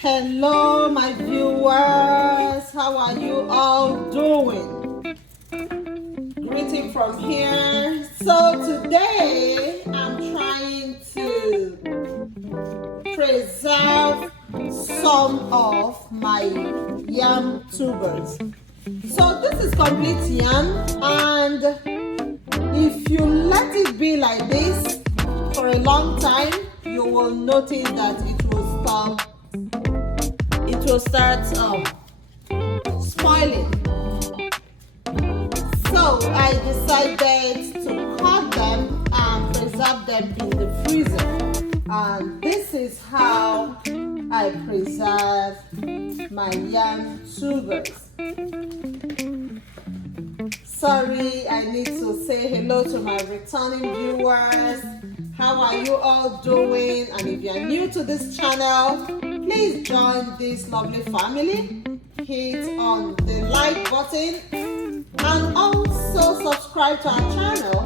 Hello, my viewers. How are you all doing? Greeting from here. So today I'm trying to preserve some of my yam tubers. So this is complete yam, and if you let it be like this for a long time, you will notice that it will start spoiling. So I decided to cut them and preserve them in the freezer. And this is how I preserve my yam tubers. Sorry, I need to say hello to my returning viewers. How are you all doing? And if you're new to this channel, please join this lovely family. Hit on the like button and also subscribe to our channel,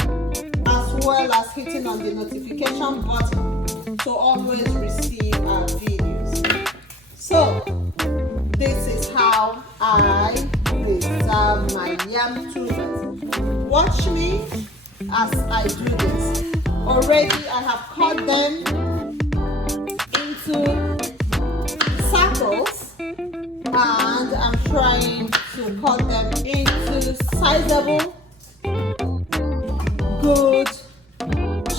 as well as hitting on the notification button to always receive our videos. So this is how I preserve my yam tubers. Watch me as I do this. Already I have cut them into circles, and I'm trying to cut them into sizable, good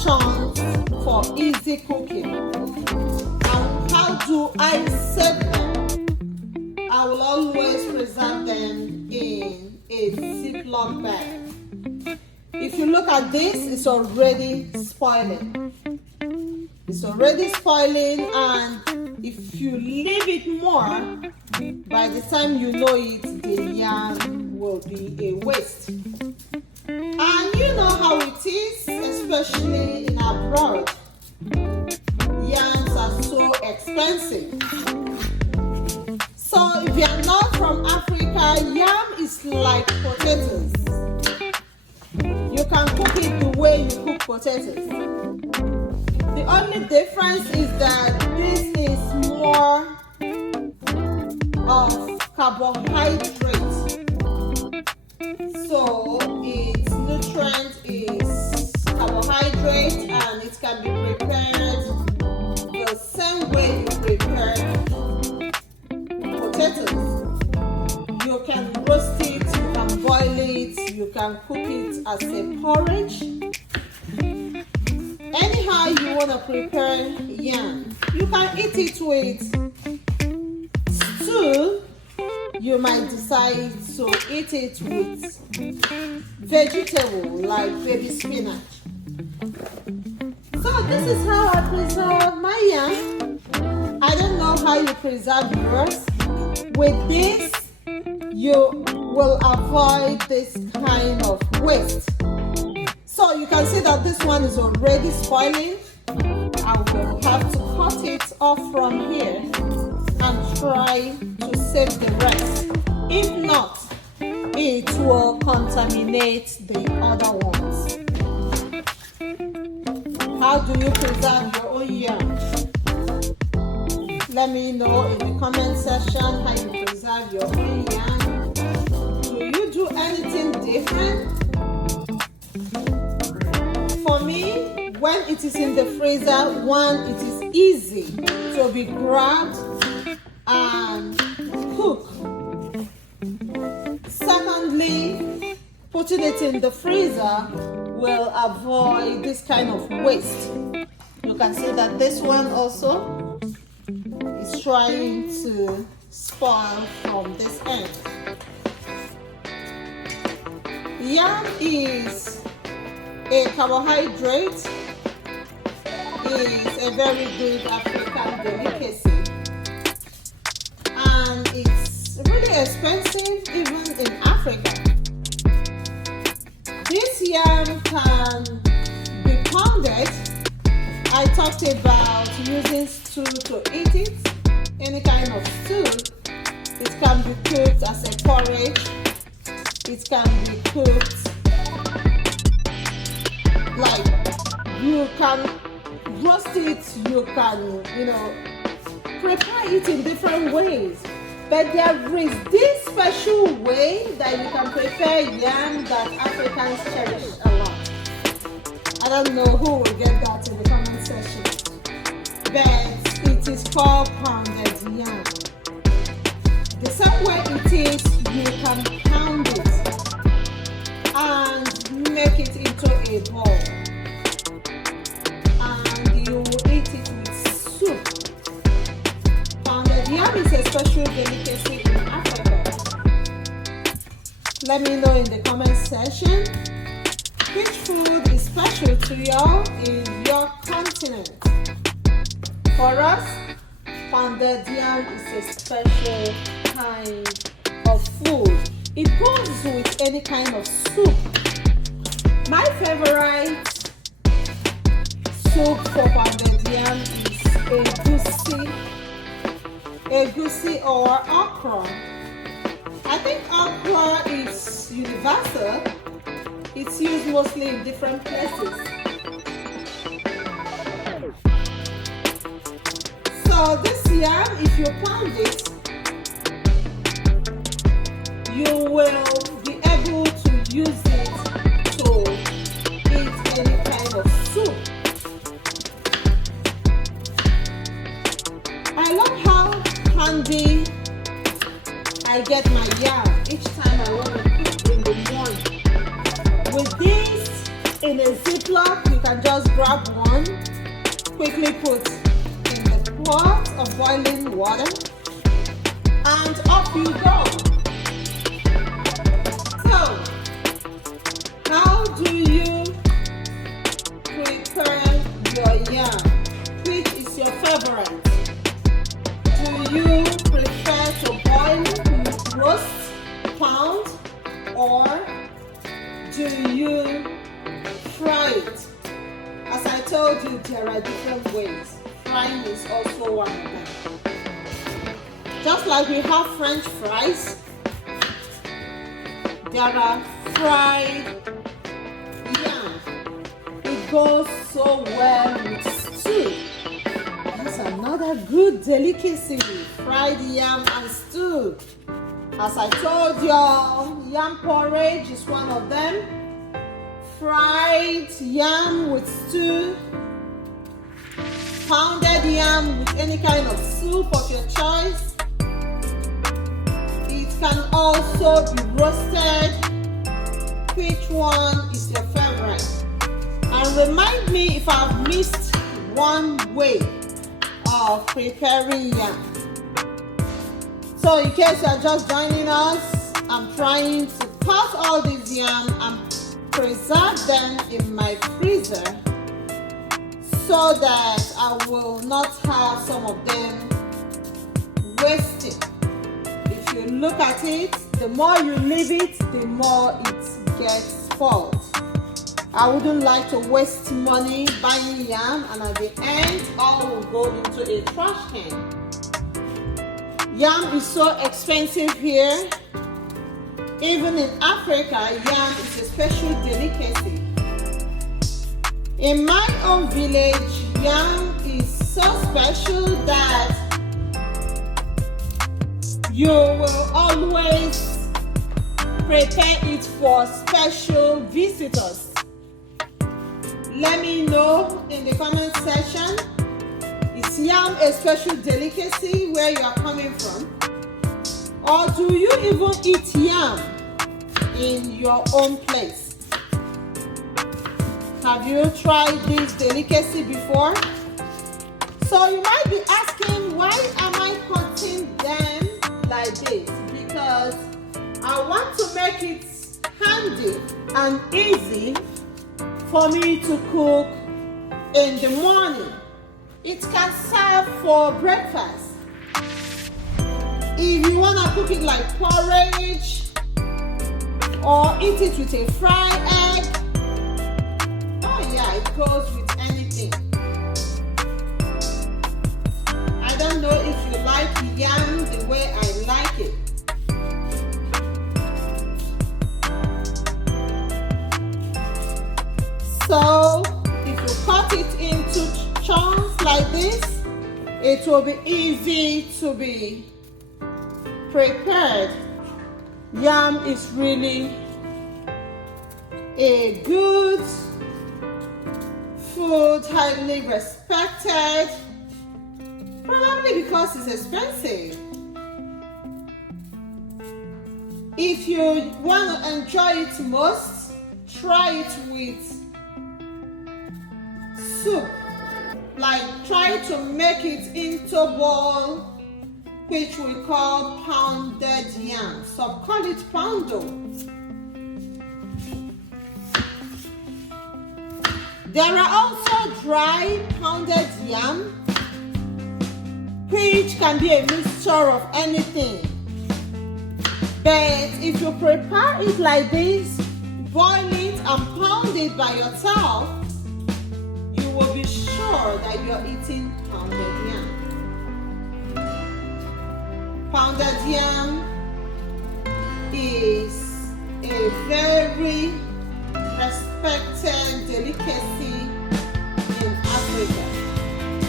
chunks for easy cooking. And how do I save them? I will always preserve them in a Ziploc bag. If you look at this, it's already spoiling. It's already spoiling, and if you leave it more, by the time you know it, the yam will be a waste. And you know how it is, especially in abroad. Yams are so expensive. So if you are not from Africa, yam is like potatoes. You can cook it the way you cook potatoes. The only difference is that this is more of carbohydrate. So its nutrient is carbohydrate, and it can be prepared the same way you prepare potatoes. You can roast it, you can boil it, you can cook it as a porridge. Anyhow you want to prepare yam. You can eat it with stew. You might decide to eat it with vegetable like baby spinach. So this is how I preserve my yam. I don't know how you preserve yours. With this, you will avoid this kind of waste. So you can see that this one is already spoiling. I will have to cut it off from here and try to save the rest. If not, it will contaminate the other ones. How do you preserve your own yam? Let me know in the comment section how you preserve your own yam. Do you do anything different? For me, when it is in the freezer, one, it is easy to be grabbed and cook. Secondly, putting it in the freezer will avoid this kind of waste. You can see that this one also is trying to spoil from this end. Yam is a carbohydrate, is a very good African delicacy, and it's really expensive even in Africa. This yam can be pounded. I talked about using stew to eat it, any kind of stew. It can be cooked as a porridge. It can be cooked like, you can roast it, you can, prepare it in different ways. But there is this special way that you can prepare yam that Africans cherish a lot. I don't know who will get that in the comment section. But it is called pounded yam. The same way it is, you can pound it and make it into a ball. And you will eat it with soup. Pounded yam is a special delicacy in Africa. Let me know in the comment section which food is special to y'all in your continent. For us, pounded yam is a special kind of food. It goes with any kind of soup. My favorite soup for pounded yam is egusi or okra. I think okra is universal. It's used mostly in different places. So this yam, if you pound it, you will be able to use it to eat any kind of soup. I love how handy I get my yam each time I want to cook in the morning. With this in a Ziploc, you can just grab one, quickly put in the pot of boiling water, and off you go. So, how do you prepare your yam? Which is your favorite? Do you prefer to boil, roast, pound, or do you fry it? As I told you, there are different ways. Frying is also one of them. Just like we have French fries, there are fried yam. It goes so well with stew. That's another good delicacy, fried yam and stew. As I told y'all, yam porridge is one of them. Fried yam with stew. Pounded yam with any kind of soup of your choice. It can also be roasted. Which one is your favorite? And remind me if I've missed one way of preparing yam. So in case you are just joining us, I'm trying to cut all these yam and preserve them in my freezer so that I will not have some of them wasting. If you look at it, the more you leave it, the more it gets spoiled. I wouldn't like to waste money buying yam and at the end all will go into a trash can. Yam is so expensive here. Even in Africa, yam is a special delicacy. In my own village, yam is so special that you will always prepare it for special visitors. Let me know in the comment section, is yam a special delicacy where you are coming from? Or do you even eat yam in your own place? Have you tried this delicacy before? So you might be asking, why am I cutting them like this? Because I want to make it handy and easy for me to cook in the morning. It can serve for breakfast. If you want to cook it like porridge or eat it with a fried egg, oh yeah, it goes with anything. I don't know if you like yam the way I like it. So if you cut it into chunks like this, it will be easy to be prepared. Yam is really a good food, highly respected, probably because it's expensive. If you want to enjoy it most, try it with soup. Like, try to make it into ball, which we call pounded yam. Some call it poundo. There are also dry pounded yam, which can be a mixture of anything. But if you prepare it like this, boil it and pound it by yourself, you will be sure that you're eating pounded yam. Pounded yam is a very respected delicacy in Africa.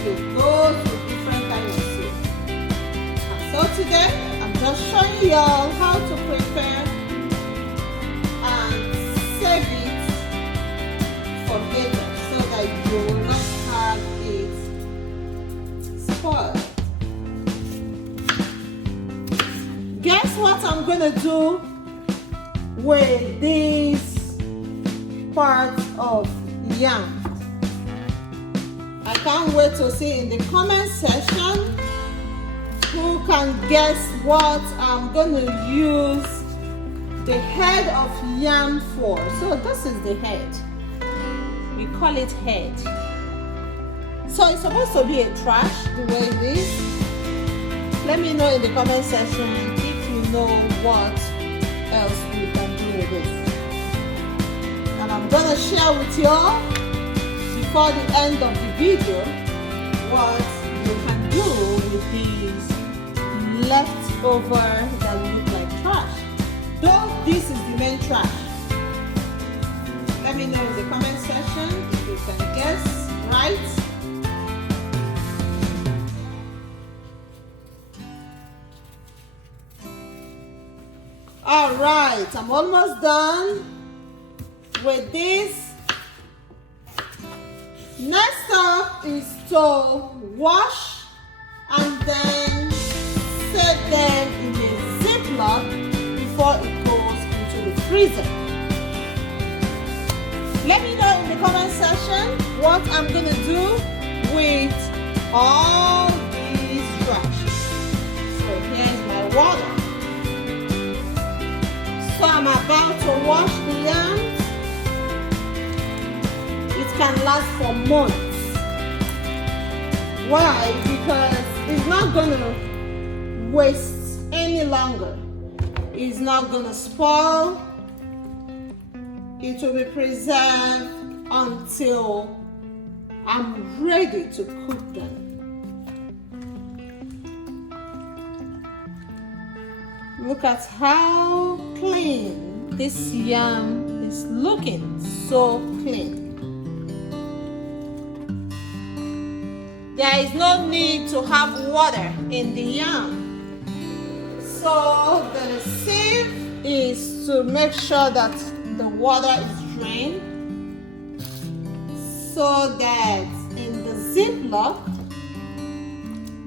It goes with different kinds of soup. And so today, I'm just showing you all how to prepare and save it for later so that you will not have it spoiled. Guess what I'm gonna do with these parts of yam? I can't wait to see in the comment section who can guess what I'm gonna use the head of yam for. So this is the head. We call it head. So it's supposed to be a trash the way it is. Let me know in the comment section if you know what else you can do with this. And I'm gonna share with you all before the end of the video what you can do with these leftover that look like trash. Though this is the main trash. Let me know in the comment section if you can guess right. All right, I'm almost done with this. Next up is to wash and then set them in a Ziploc before it goes into the freezer. Let me know in the comment section what I'm gonna do with all these trash. So here's my water. So I'm about to wash the yams. It can last for months. Why? Because it's not gonna waste any longer. It's not gonna spoil. It will be preserved until I'm ready to cook them. Look at how clean this yam is looking. So clean. There is no need to have water in the yam. So the sieve is to make sure that the water is drained so that in the Ziploc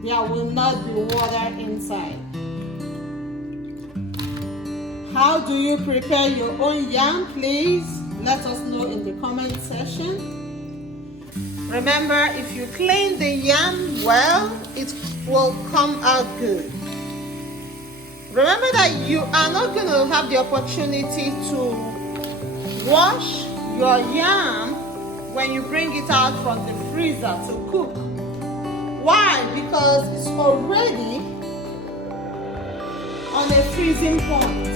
there will not be water inside. How do you prepare your own yam? Please let us know in the comment section. Remember, if you clean the yam well, it will come out good. Remember that you are not going to have the opportunity to wash your yam when you bring it out from the freezer to cook. Why? Because it's already on a freezing point.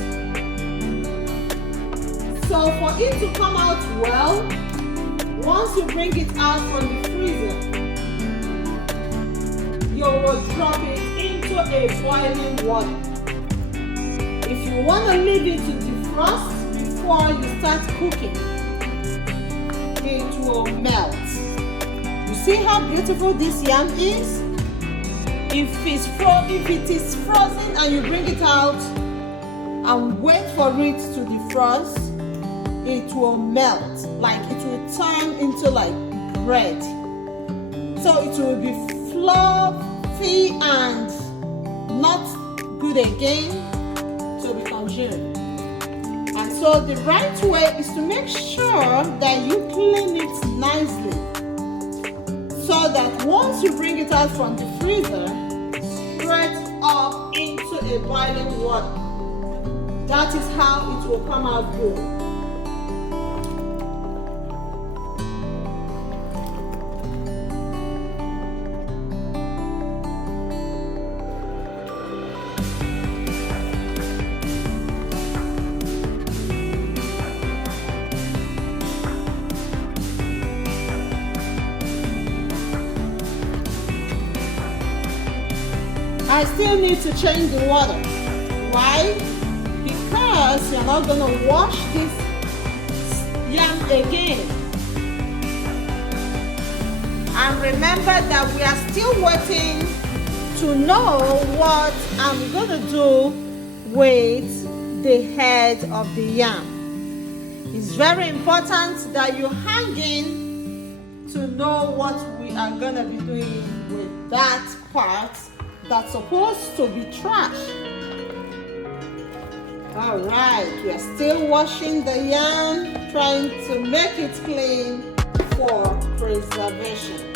So for it to come out well, once you bring it out from the freezer, you will drop it into a boiling water. If you want to leave it to defrost before you start cooking, it will melt. You see how beautiful this yam is? If it is frozen and you bring it out and wait for it to defrost, it will melt, like it will turn into like bread. So it will be fluffy and not good again to be consumed. And so the right way is to make sure that you clean it nicely, so that once you bring it out from the freezer, straight up into a boiling water. That is how it will come out good. I still need to change the water. Why? Because you're not going to wash this yam again. And remember that we are still waiting to know what I'm going to do with the head of the yam. It's very important that you hang in to know what we are going to be doing with that part that's supposed to be trash. All right, we are still washing the yam, trying to make it clean for preservation.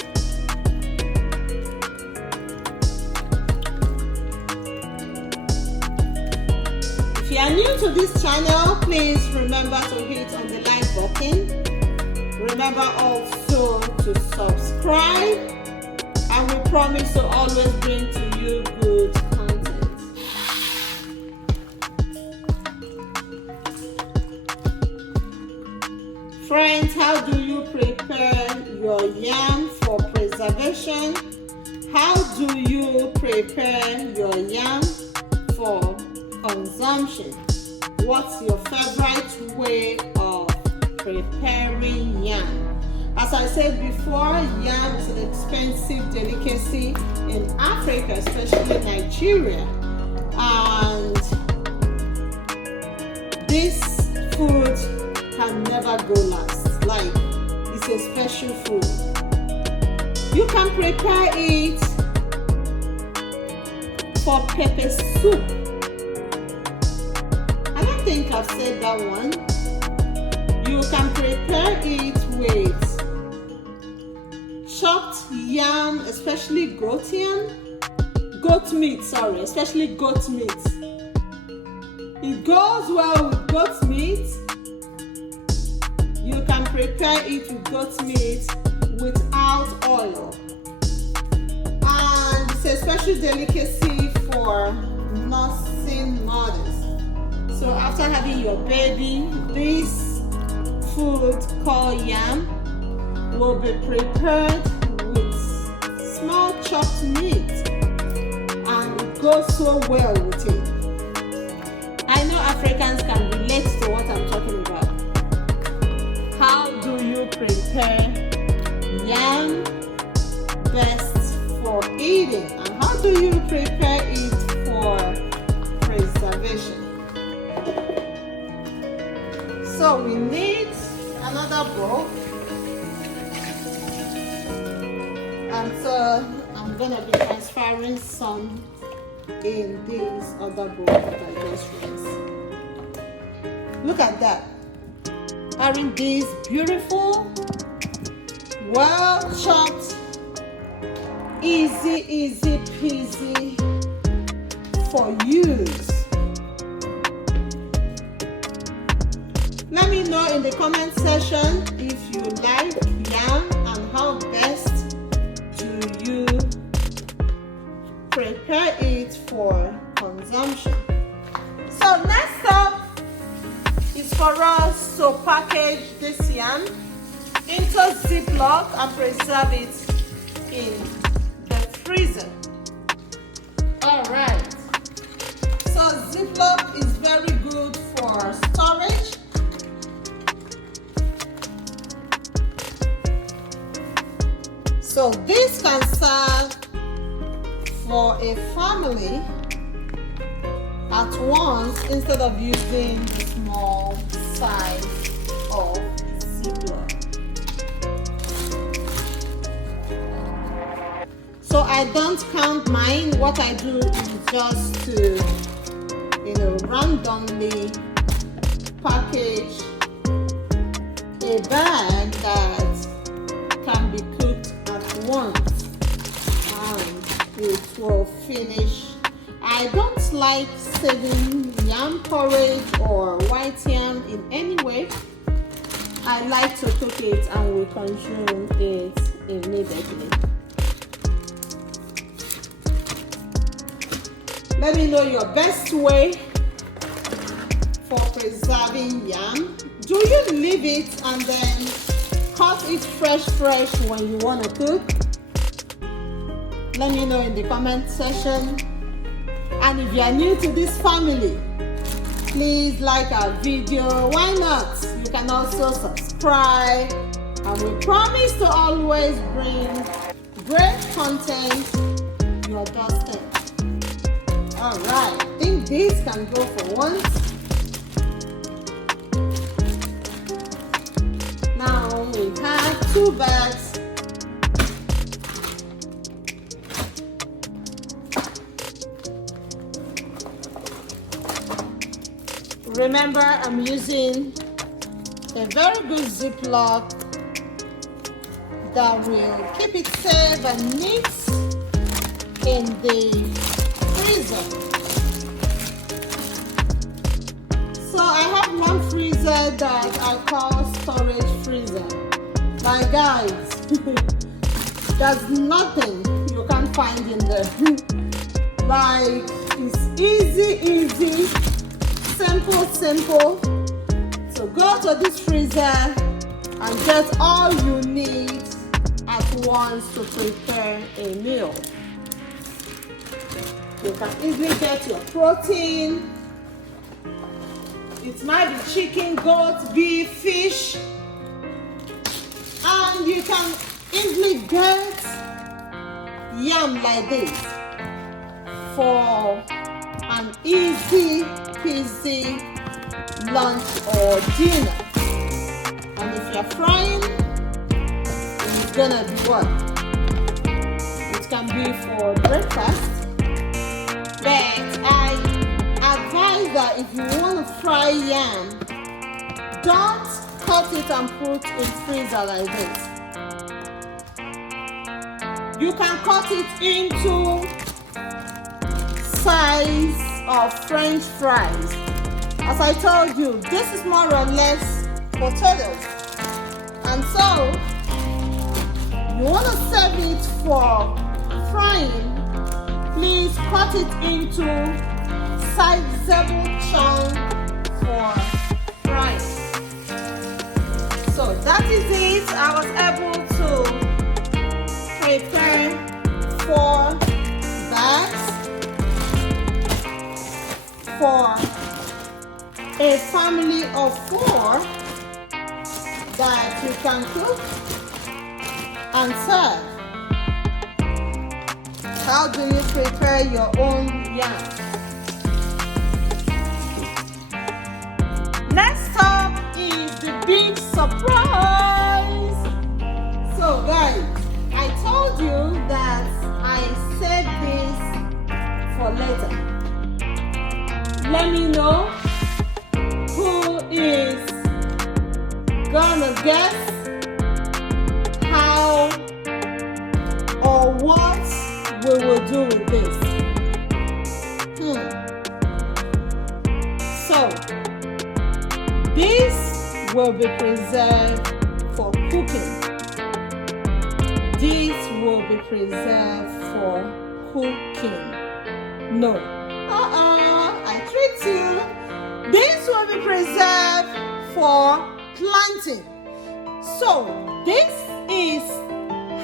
If you are new to this channel, please remember to hit on the like button. Remember also to subscribe. And we promise to always bring to you good content. Friends, how do you prepare your yam for preservation? How do you prepare your yam for consumption? What's your favorite way of preparing yam? As I said before, yam is an expensive delicacy in Africa, especially Nigeria. And this food can never go last. Like, it's a special food. You can prepare it for pepper soup. I don't think I've said that one. You can prepare it with chopped yam, especially goat meat, especially goat meat. It goes well with goat meat. You can prepare it with goat meat without oil. And it's a special delicacy for nursing mothers. So after having your baby, this food called yam will be prepared with small chopped meat, and it goes so well with it. I know Africans can relate to what I'm talking about. How do you prepare yam best for eating, and how do you prepare it for preservation? So we need another bowl. And so I'm going to be transferring some in this other bowl that I just rinsed. Look at that. Aren't these beautiful? Well chopped, easy peasy for use. Let me know in the comment section if you like yam and how best you prepare it for consumption. So next up is for us to package this yam into Ziploc and preserve it in the freezer. Alright, so Ziploc is very good for storage. So this can serve for a family at once instead of using the small size of Ziploc. So I don't count mine. What I do is just to, randomly package a bag that can be cooked at once and it will finish. I don't like saving yam porridge or white yam in any way. I like to cook it and we consume it immediately. Let me know your best way for preserving yam. Do you leave it and then cut it fresh when you want to cook? Let me know in the comment section. And if you are new to this family, please like our video. Why not? You can also subscribe. And we promise to always bring great content your doorstep. Alright, I think this can go for once. Now we have 2 bags. Remember, I'm using a very good Ziploc that will keep it safe and neat in the freezer. So I have one freezer that I call storage freezer. My guys, there's nothing you can't find in there. Like, it's easy, simple. So go to this freezer and get all you need at once to prepare a meal. You can easily get your protein. It might be chicken, goat, beef, fish. And you can easily get yam like this for an easy peasy lunch or dinner. And if you're frying, it's gonna be what? It can be for breakfast. But I advise that if you want to fry yam, don't cut it and put in freezer like this. You can cut it into size of French fries. As I told you, this is more or less potatoes. And so, you want to serve it for frying, please cut it into sizable chunks for frying. So that is it. I was able to prepare 4 bags for a family of 4 that you can cook and serve. How do you prepare your own yam? Next up is the big surprise. So guys, I told you that I saved this for later. Let me know who is gonna guess how or what we will do with this. So this will be preserved for cooking. This will be preserved for cooking. No. I tricked you. This will be preserved for planting. So this is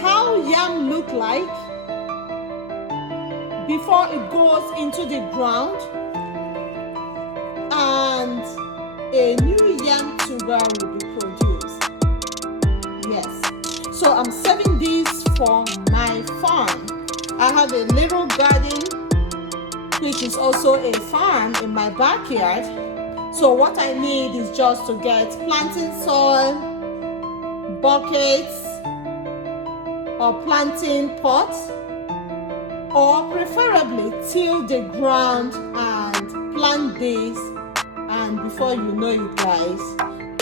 how yam look like before it goes into the ground, and a new yam tuber will be produced. Yes. So I'm saving this for my farm. I have a little garden which is also a farm in my backyard. So what I need is just to get planting soil, buckets, or planting pots, or preferably till the ground and plant this, and before you know it guys,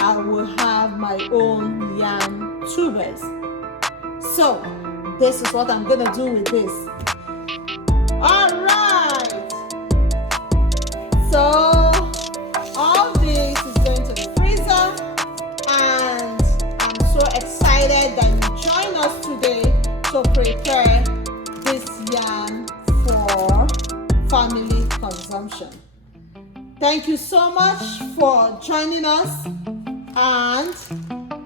I will have my own yam tubers. So this is what I'm gonna do with this. Alright, so all this is going to the freezer, and I'm so excited that you join us today to prepare this yam for family consumption. Thank you so much for joining us, and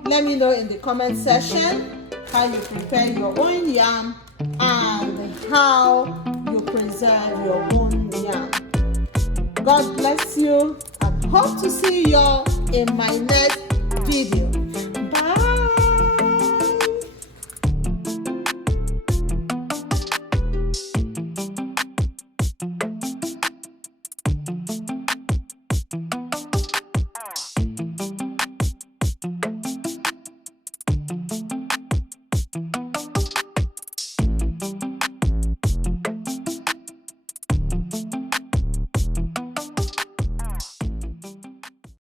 let me know in the comment section how you prepare your own yam and how you preserve your own yam. God bless you, and hope to see you all in my next